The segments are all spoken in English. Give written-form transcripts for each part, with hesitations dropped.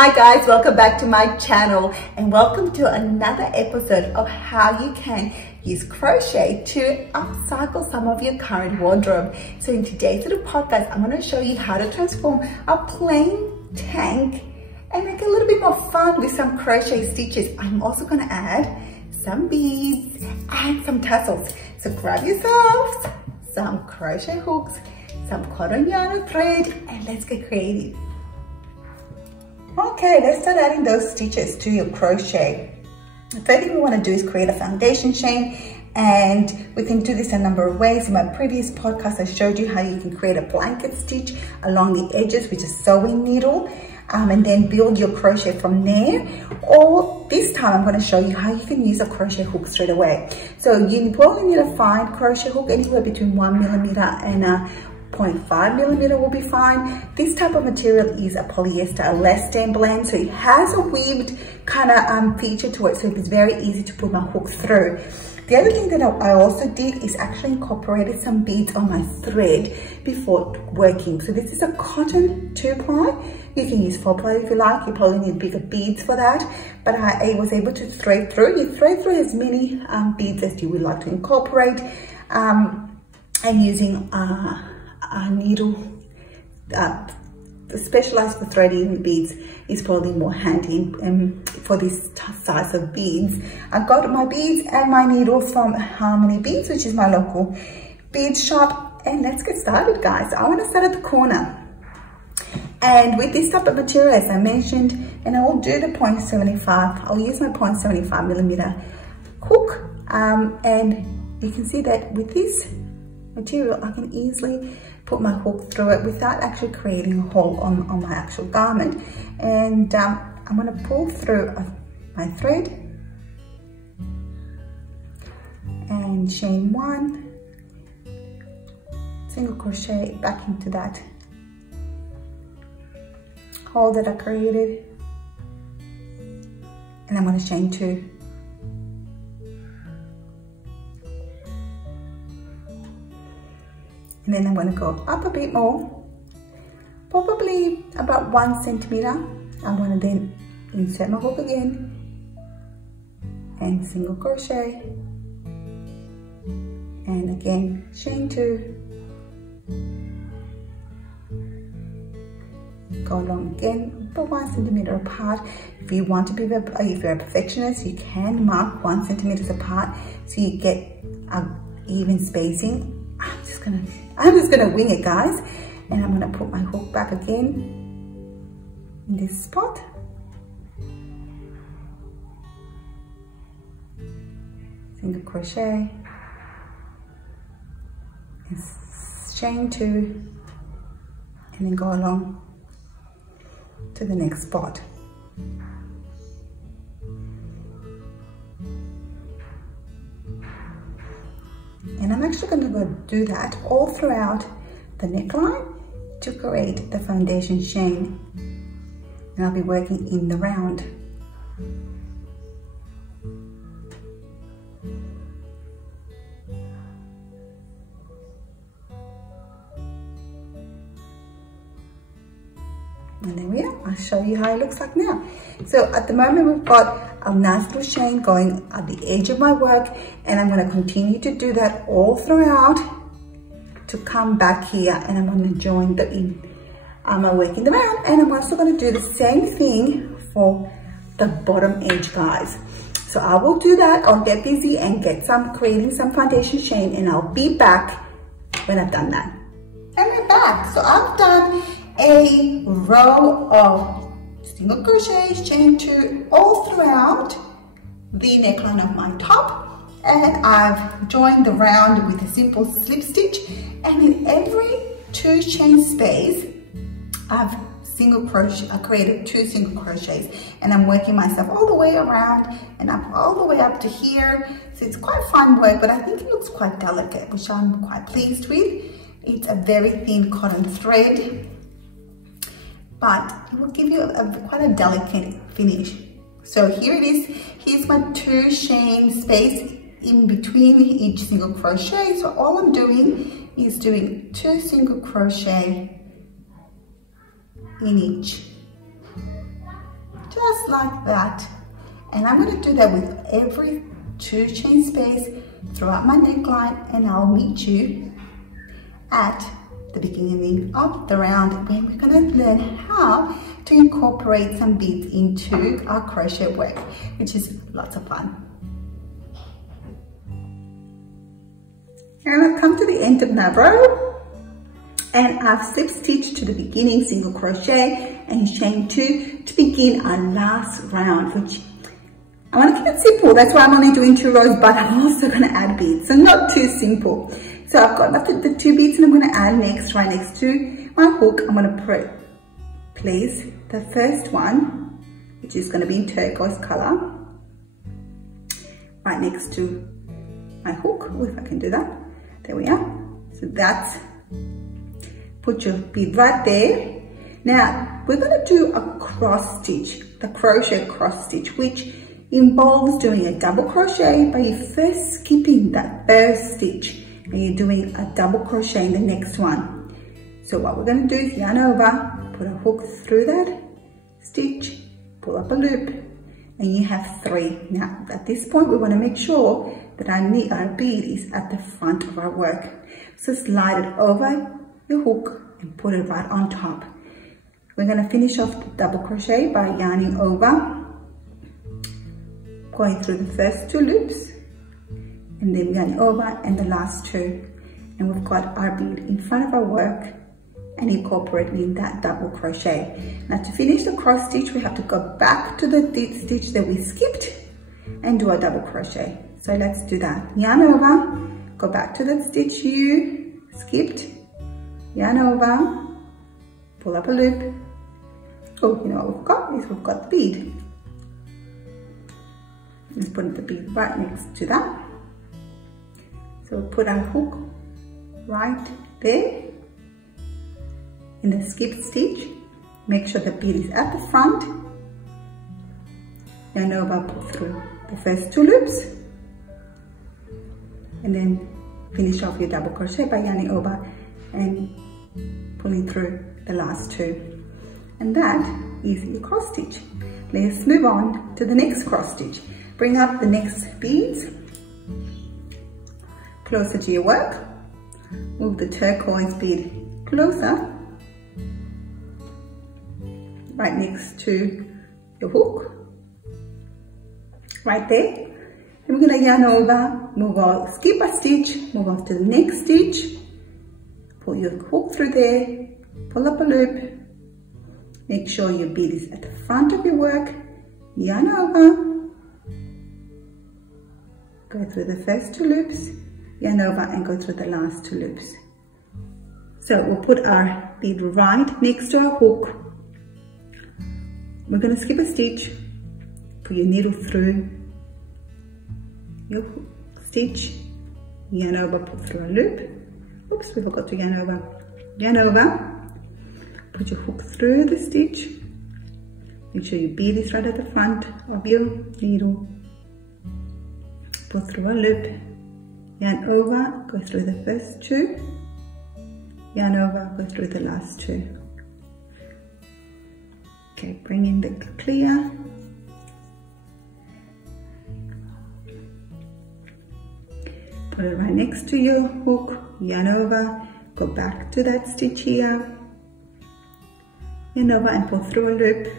Hi guys, welcome back to my channel and welcome to another episode of how you can use crochet to upcycle some of your current wardrobe. So in today's little podcast, I'm going to show you how to transform a plain tank and make it a little bit more fun with some crochet stitches. I'm also going to add some beads and some tassels. So grab yourselves some crochet hooks, some cotton yarn or thread, and let's get creative. Okay, let's start adding those stitches to your crochet. The first thing we want to do is create a foundation chain, and we can do this a number of ways. In my previous podcast, I showed you how you can create a blanket stitch along the edges with a sewing needle and then build your crochet from there. Or this time, I'm going to show you how you can use a crochet hook straight away. So you probably need a fine crochet hook, anywhere between 1 millimeter and 0.5 millimeter will be fine. This type of material is a polyester, a elastane blend, so it has a weaved kind of feature to it, so it's very easy to put my hook through. The other thing that I also did is actually incorporated some beads on my thread before working. So this is a cotton 2-ply. You can use 4-ply if you like. You probably need bigger beads for that, but I was able to thread through. You thread through as many beads as you would like to incorporate, and using a needle specialized for threading beads is probably more handy for this size of beads. I got my beads and my needles from Harmony Beads, which is my local bead shop, and let's get started, guys. I want to start at the corner, and with this type of material, as I mentioned, and I will do the 0.75. I'll use my 0.75 millimeter hook, and you can see that with this material I can easily put my hook through it without actually creating a hole on my actual garment. And I'm going to pull through my thread and chain 1, single crochet back into that hole that I created, and I'm going to chain 2. And then I'm going to go up a bit more, probably about 1 centimeter. I'm going to then insert my hook again and single crochet, and again chain 2, go along again about 1 centimeter apart. If you want to be, if you're a perfectionist, you can mark 1 centimeter apart so you get even spacing. I'm just gonna wing it, guys, and I'm gonna put my hook back again in this spot. Single crochet and chain 2, and then go along to the next spot. And I'm actually going to go do that all throughout the neckline to create the foundation chain. And I'll be working in the round. And there we are. I'll show you how it looks like now. So at the moment we've got a nice little chain going at the edge of my work, and I'm going to continue to do that all throughout to come back here, and I'm going to join my work in the round, and I'm also going to do the same thing for the bottom edge, guys. So I will do that. I'll get busy and get creating some foundation chain, and I'll be back when I've done that. And we're back. So I've done a row of single crochets, chain 2 all throughout the neckline of my top, and I've joined the round with a simple slip stitch, and in every 2 chain space I've created 2 single crochets, and I'm working myself all the way around and up all the way up to here. So it's quite fun work, but I think it looks quite delicate, which I'm quite pleased with. It's a very thin cotton thread, but it will give you quite a delicate finish. So here it is. Here's my 2 chain space in between each single crochet. So all I'm doing is doing 2 single crochet in each. just like that. And I'm going to do that with every 2 chain space throughout my neckline, and I'll meet you at the beginning of the round when we're going to learn how to incorporate some beads into our crochet work, which is lots of fun. And I've come to the end of my row, and I've slip stitched to the beginning single crochet and chain 2 to begin our last round, which I want to keep it simple. That's why I'm only doing 2 rows, but I'm also going to add beads, so not too simple. So I've got the 2 beads, and I'm going to add next, right next to my hook. I'm going to place the first one, which is going to be in turquoise color, right next to my hook. Oh, if I can do that. There we are. So that's, put your bead right there. Now we're going to do a cross stitch, the crochet cross stitch, which involves doing a double crochet, but you're first skipping that first stitch and you're doing a double crochet in the next one. So what we're going to do is yarn over, put a hook through that stitch, pull up a loop, and you have 3. Now at this point we want to make sure that our bead is at the front of our work. So slide it over your hook and put it right on top. We're going to finish off the double crochet by yarning over, going through the first 2 loops, and then yarn over and the last 2, and we've got our bead in front of our work and incorporating that double crochet. Now to finish the cross stitch, we have to go back to the stitch that we skipped and do a double crochet. So let's do that. Yarn over, go back to that stitch you skipped, yarn over, pull up a loop. Oh, you know what we've got is we've got the bead. Let's put the bead right next to that. So we'll put our hook right there in the skip stitch. Make sure the bead is at the front. Yarn over, pull through the first 2 loops, and then finish off your double crochet by yarning over and pulling through the last 2. And that is your cross stitch. Let's move on to the next cross stitch. Bring up the next beads closer to your work. Move the turquoise bead closer, right next to your hook, right there. And we're going to yarn over, move on, skip a stitch, move on to the next stitch, pull your hook through there, pull up a loop, make sure your bead is at the front of your work, yarn over, go through the first 2 loops, yarn over and go through the last 2 loops. So we'll put our bead right next to our hook. We're going to skip a stitch, put your needle through your stitch, yarn over, pull through a loop. Oops, we forgot to yarn over, put your hook through the stitch, make sure your bead is right at the front of your needle, pull through a loop, yarn over, go through the first 2, yarn over, go through the last 2. Okay, bring in the clear. Put it right next to your hook, yarn over, go back to that stitch here, yarn over and pull through a loop.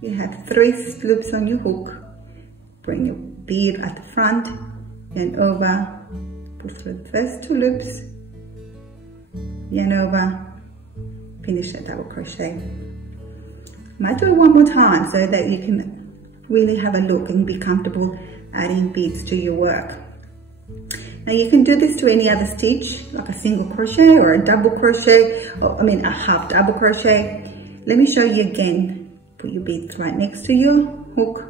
You have 3 loops on your hook. Bring your bead at the front, yarn over, pull through the first 2 loops, yarn over, finish that double crochet. I might do it one more time so that you can really have a look and be comfortable adding beads to your work. Now you can do this to any other stitch, like a single crochet or a double crochet, or a half double crochet. Let me show you again. Put your beads right next to your hook,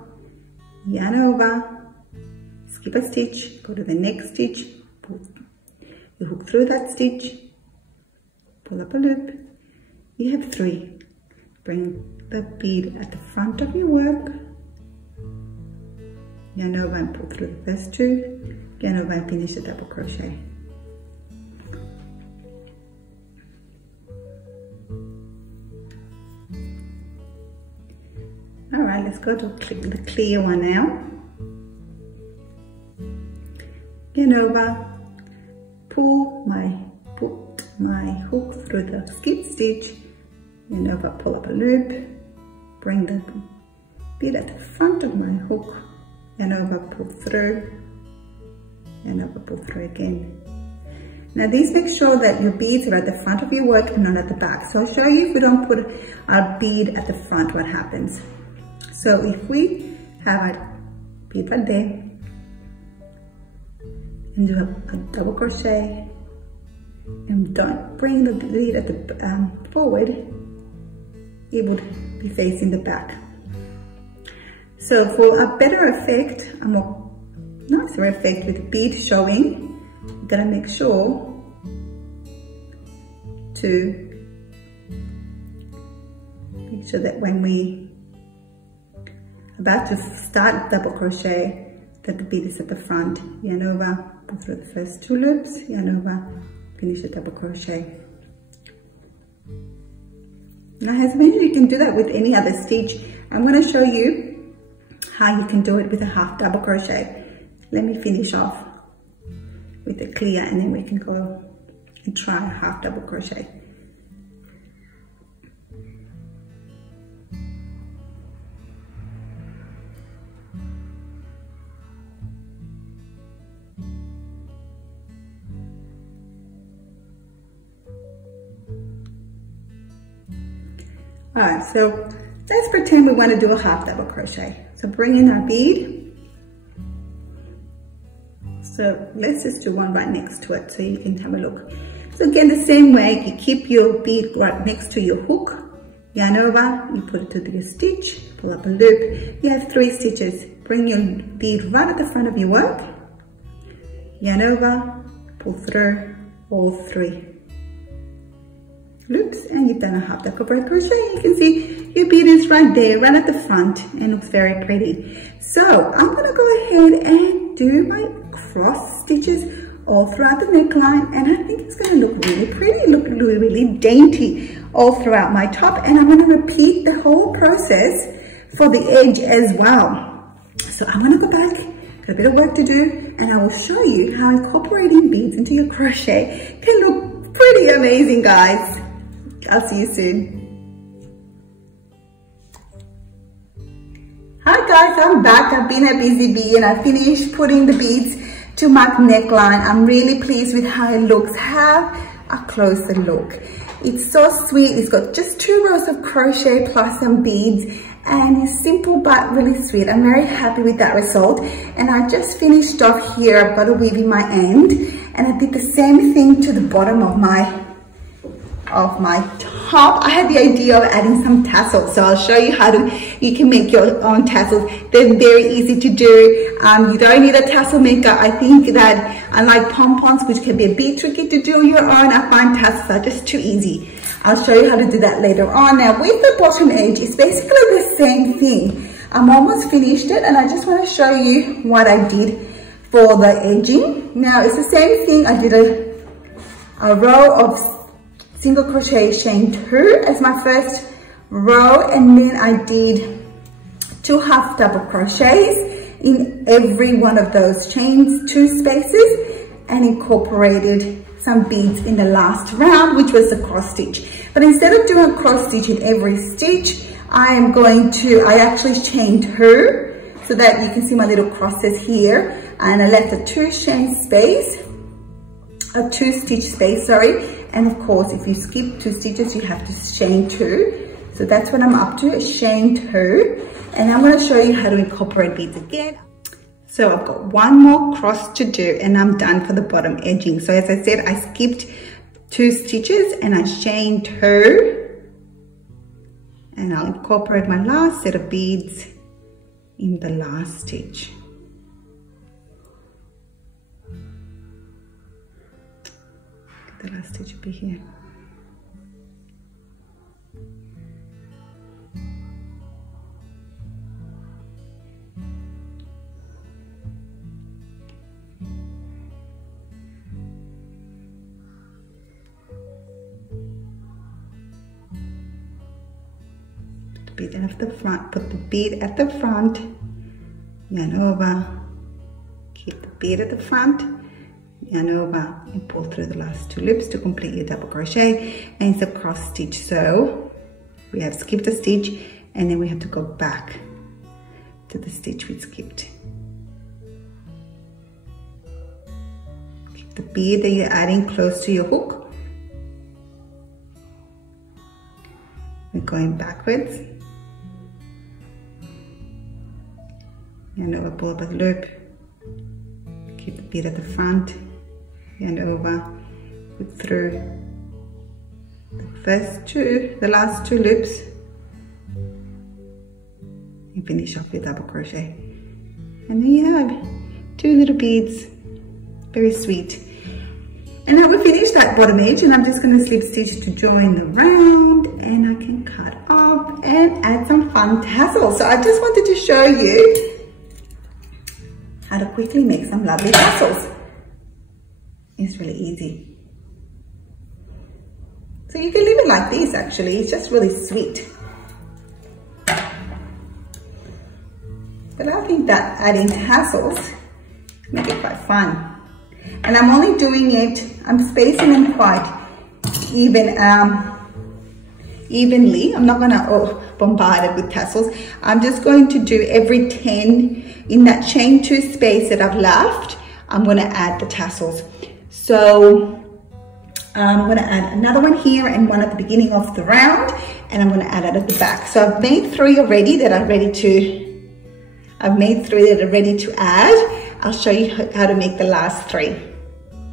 yarn over, skip a stitch, go to the next stitch, pull your hook through that stitch, pull up a loop. You have 3. Bring the bead at the front of your work, yarn over and pull through the first 2, yarn over and finish a double crochet. Alright, let's go to the clear one now. Yarn over, put my hook through the skip stitch, yarn over, pull up a loop, bring the bead at the front of my hook, yarn over, pull through, yarn over, pull through again. Now these, make sure that your beads are at the front of your work and not at the back. So I'll show you if we don't put our bead at the front, what happens. So if we have our bead right there, and do a double crochet, and don't bring the bead at the forward, it would be facing the back. So for a better effect, a more nicer effect with the bead showing, I'm gonna make sure that when we about to start double crochet, that the bead is at the front. Yarn over, go through the first 2 loops, yarn over, finish the double crochet. Now as mentioned, you can do that with any other stitch. I'm going to show you how you can do it with a half double crochet. Let me finish off with the clear and then we can go and try a half double crochet. Alright, so let's pretend we want to do a half double crochet. So bring in our bead. So let's just do one right next to it so you can have a look. So again, the same way, you keep your bead right next to your hook, yarn over, you put it through your stitch, pull up a loop. You have 3 stitches. Bring your bead right at the front of your work, yarn over, pull through all 3 loops, and you've done a half double crochet. You can see your bead is right there, right at the front, and looks very pretty. So I'm gonna go ahead and do my cross stitches all throughout the neckline, and I think it's gonna look really pretty, look really dainty all throughout my top, and I'm gonna repeat the whole process for the edge as well. So I'm gonna go back, got a bit of work to do, and I will show you how incorporating beads into your crochet can look pretty amazing, guys. I'll see you soon. Hi guys, I'm back. I've been a busy bee and I finished putting the beads to my neckline. I'm really pleased with how it looks. Have a closer look. It's so sweet. It's got just 2 rows of crochet plus some beads, and it's simple but really sweet. I'm very happy with that result. And I just finished off here. I've got a weave in my end, and I did the same thing to the bottom of my top. I had the idea of adding some tassels, so I'll show you how you can make your own tassels. They're very easy to do. You don't need a tassel maker. I think that unlike pom-poms, which can be a bit tricky to do your own, I find tassels are just too easy. I'll show you how to do that later on. Now with the bottom edge, it's basically the same thing. I'm almost finished it, and I just want to show you what I did for the edging. Now it's the same thing. I did a row of single crochet chain 2 as my first row, and then I did 2 half double crochets in every one of those chains 2 spaces, and incorporated some beads in the last round, which was the cross stitch. But instead of doing a cross stitch in every stitch, I actually chained 2 so that you can see my little crosses here, and I left a 2 stitch space, sorry. And of course, if you skip 2 stitches, you have to chain 2. So that's what I'm up to, chain 2. And I'm going to show you how to incorporate beads again. So I've got 1 more cross to do, and I'm done for the bottom edging. So as I said, I skipped 2 stitches and I chained 2. And I'll incorporate my last set of beads in the last stitch. The last stitch will be here. bead at the front, put the bead at the front, yarn over, keep the bead at the front, yarn over, and pull through the last 2 loops to complete your double crochet. And it's a cross stitch, so we have skipped a stitch and then we have to go back to the stitch we skipped. Keep the bead that you're adding close to your hook. We're going backwards. Yarn over, pull up a loop. Keep the bead at the front. Yarn over, put through the last 2 loops, and finish off your double crochet. And then you have 2 little beads, very sweet. And now we finished that bottom edge, and I'm just going to slip stitch to join the round, and I can cut off and add some fun tassels. So I just wanted to show you how to quickly make some lovely tassels. It's really easy. So you can leave it like this actually, it's just really sweet. But I think that adding tassels make it quite fun. And I'm only doing it, I'm spacing them quite evenly. I'm not gonna bombard it with tassels. I'm just going to do every 10 in that chain 2 space that I've left. I'm gonna add the tassels. So I'm going to add another one here and one at the beginning of the round, and I'm going to add it at the back. So I've made 3 already that are ready to, add. I'll show you how to make the last 3.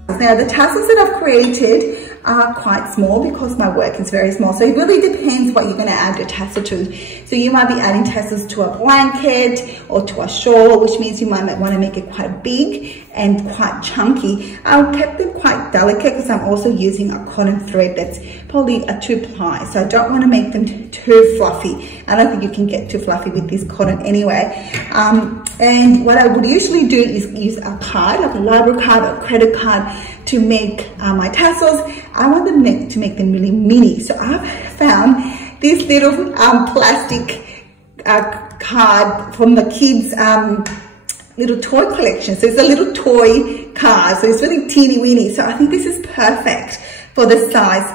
Now the tassels that I've created are quite small because my work is very small. So it really depends what you're going to add your tassel to. So you might be adding tassels to a blanket or to a shawl, which means you might want to make it quite big and quite chunky. I've kept them quite delicate because I'm also using a cotton thread that's probably a 2-ply. So I don't want to make them too fluffy. I don't think you can get too fluffy with this cotton anyway. And what I would usually do is use a card, like a library card or a credit card, to make my tassels. I want them to make them really mini. So I've found this little plastic card from the kids' little toy collection. So it's a little toy card. So it's really teeny weeny. So I think this is perfect for the size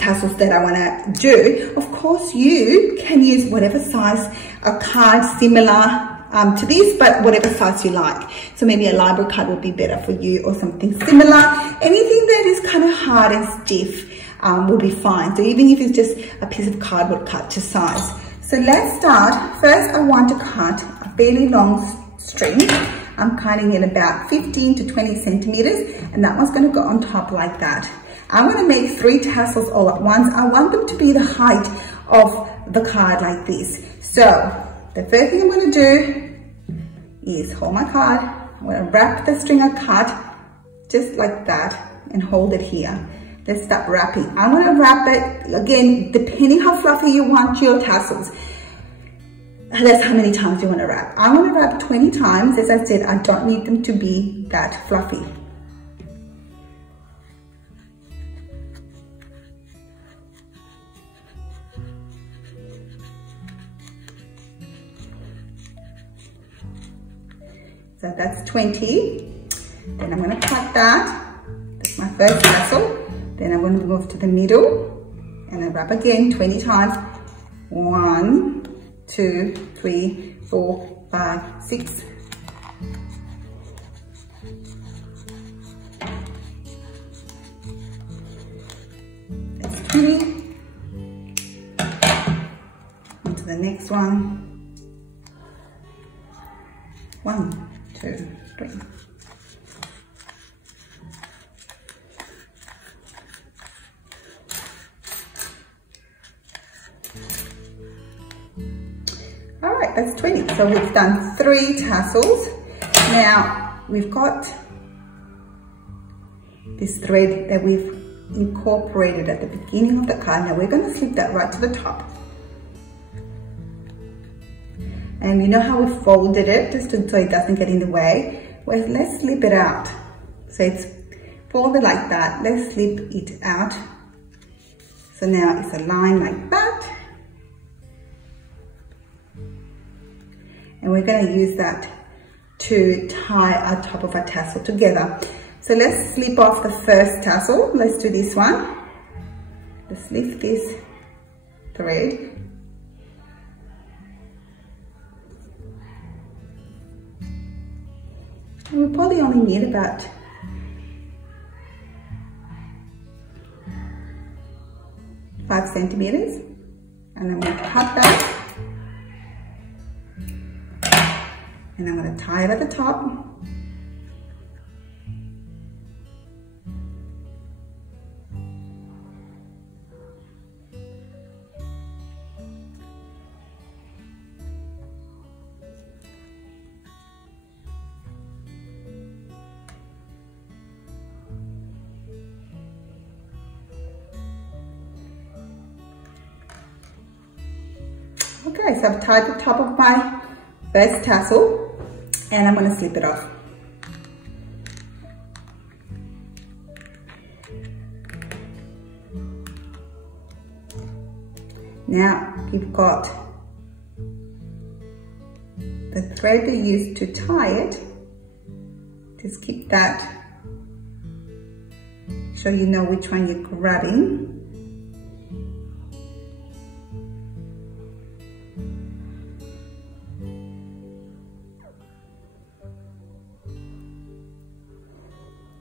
tassels that I want to do. Of course, you can use whatever size a card similar to this, but whatever size you like. So maybe a library card would be better for you, or something similar. Anything that is kind of hard and stiff will be fine. So even if it's just a piece of cardboard cut to size. So let's start. First, I want to cut a fairly long string. I'm cutting it about 15 to 20 centimeters, and that one's going to go on top like that. I'm going to make 3 tassels all at once. I want them to be the height of the card like this. So the first thing I'm going to do is hold my card. I'm going to wrap the string I cut just like that and hold it here. Let's start wrapping. I'm going to wrap it, again, depending how fluffy you want your tassels. That's how many times you want to wrap. I'm going to wrap 20 times. As I said, I don't need them to be that fluffy. So that's 20. Then I'm going to cut that. That's my first tassel. Then I'm going to move to the middle and I wrap again 20 times. 1, 2, 3, 4, 5, 6. That's 20. On to the next one. 1, 2, 3. All right, that's 20. So we've done 3 tassels. Now we've got this thread that we've incorporated at the beginning of the card. Now we're going to slip that right to the top. And you know how we folded it just so it doesn't get in the way? Well, let's slip it out. So it's folded like that. Let's slip it out. So now it's a line like that. and we're going to use that to tie our top of our tassel together. So let's slip off the first tassel. Let's do this one. Let's lift this thread. And we probably only need about 5 centimeters, and I'm going to cut that, and I'm going to tie it at the top. Okay, so I've tied the top of my first tassel, and I'm going to slip it off. Now you've got the thread that you used to tie it. Just keep that so you know which one you're grabbing.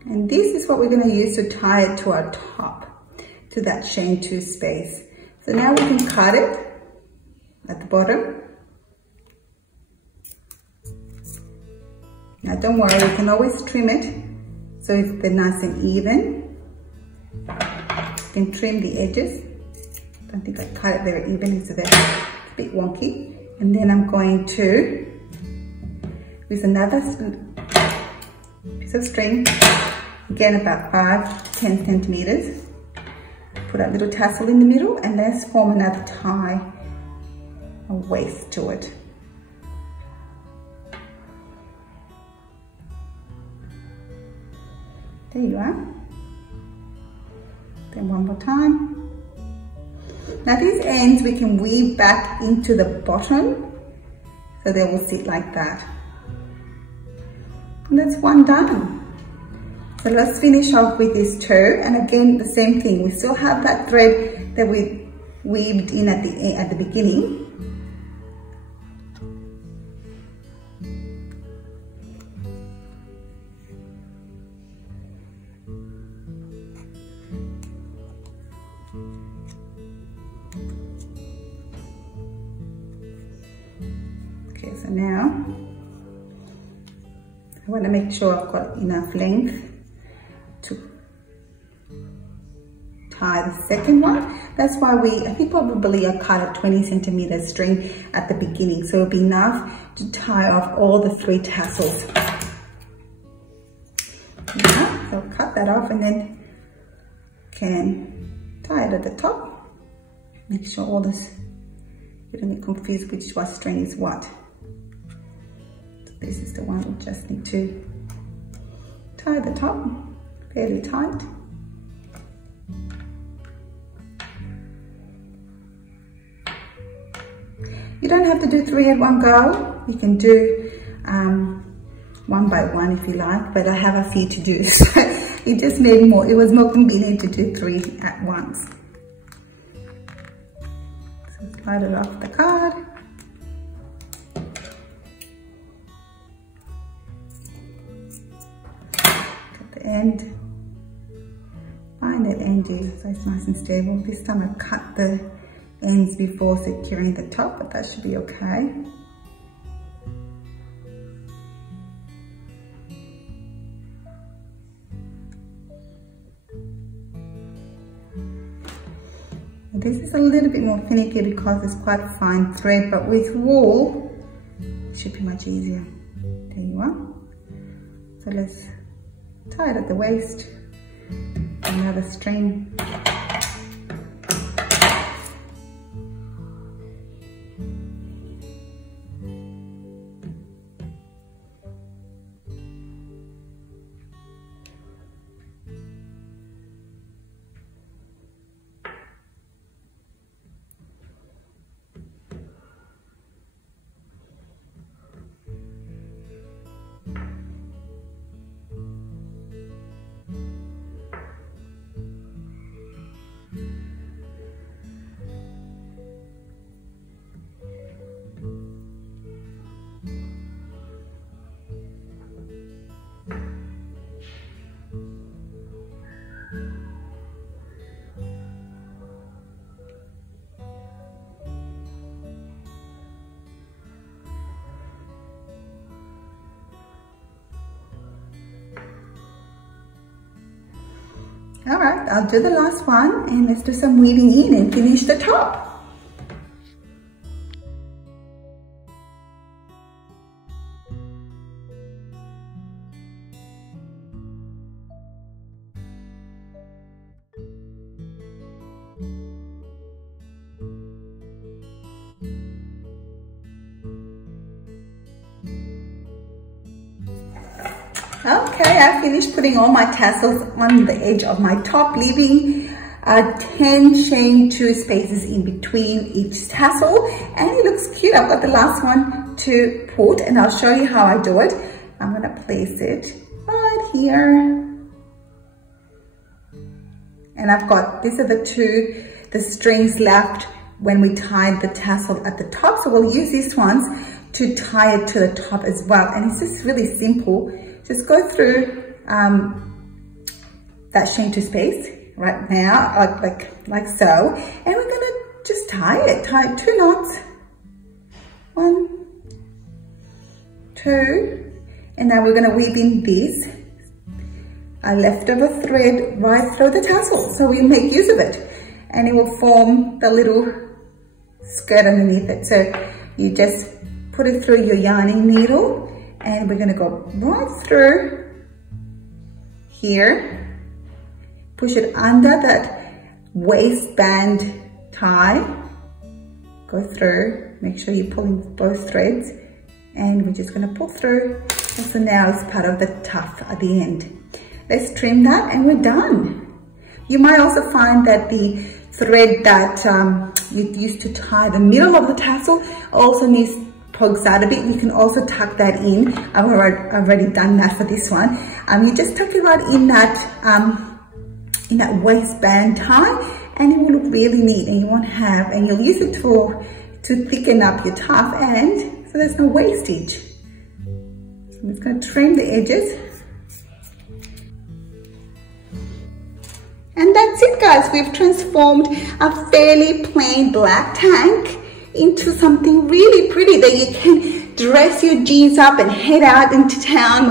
And this is what we're going to use to tie it to our top, to that chain 2 space. So now we can cut it at the bottom. Now don't worry, you can always trim it so they're nice and even. You can trim the edges. I don't think I cut it very evenly, so they're a bit wonky. And then I'm going to use another piece of string. Again, about 5 to 10 centimeters. Put a little tassel in the middle, and let's form another tie, a waist to it. There you are. Then one more time. Now these ends we can weave back into the bottom, so they will sit like that. And that's one done. So let's finish off with this toe, and again the same thing. We still have that thread that we weaved in at the beginning. Okay, so now I want to make sure I've got enough length to tie the second one. That's why I think probably I cut a 20 centimeter string at the beginning, so it'll be enough to tie off all the 3 tassels. Yeah, so cut that off, and then can tie it at the top. Make sure all this, you don't get confused which string is what. So this is the one we just need to tie the top fairly tight. You don't have to do 3 at one go. You can do one by one if you like, but I have a few to do, so it just made more. It was more convenient to do 3 at once. So slide it off the card. Cut the end. Find that end here so it's nice and stable. This time I've cut the ends before securing the top, but that should be okay. This is a little bit more finicky because it's quite a fine thread, but with wool it should be much easier. There you are. So let's tie it at the waist. Another string. All right, I'll do the last one and let's do some weaving in and finish the top. Okay, I finished putting all my tassels on the edge of my top, leaving 10 chain 2 spaces in between each tassel, and it looks cute. I've got the last one to put and I'll show you how I do it. I'm gonna place it right here. And I've got, these are the strings left when we tied the tassel at the top. So we'll use these ones to tie it to the top as well. And it's just really simple. Just go through that chain 2 space right now, like so, and we're gonna just tie 2 knots, 1, 2, and now we're gonna weave in this leftover thread right through the tassel, so we'll make use of it, and it will form the little skirt underneath it. So you just put it through your yarning needle, and we're gonna go right through here, push it under that waistband tie, go through, make sure you're pulling both threads, and we're just gonna pull through. And so now it's part of the tuft at the end. Let's trim that and we're done. You might also find that the thread that you used to tie the middle of the tassel also needs pokes out a bit. You can also tuck that in. I've already done that for this one. You just tuck it right in that waistband tie, and it will look really neat. And you won't have, and you'll use it to thicken up your tuft, and so there's no wastage. So I'm just going to trim the edges. And that's it, guys. We've transformed a fairly plain black tank into something really pretty that you can dress your jeans up and head out into town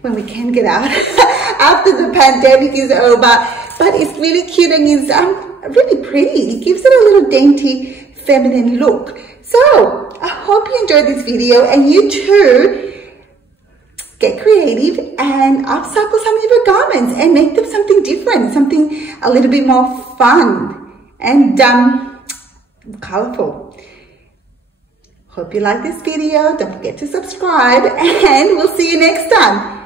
when we can get out after the pandemic is over. But it's really cute and it's really pretty. It gives it a little dainty feminine look. So I hope you enjoyed this video, and you too get creative and upcycle some of your garments and make them something different, something a little bit more fun and colorful. Hope you like this video. Don't forget to subscribe, and we'll see you next time.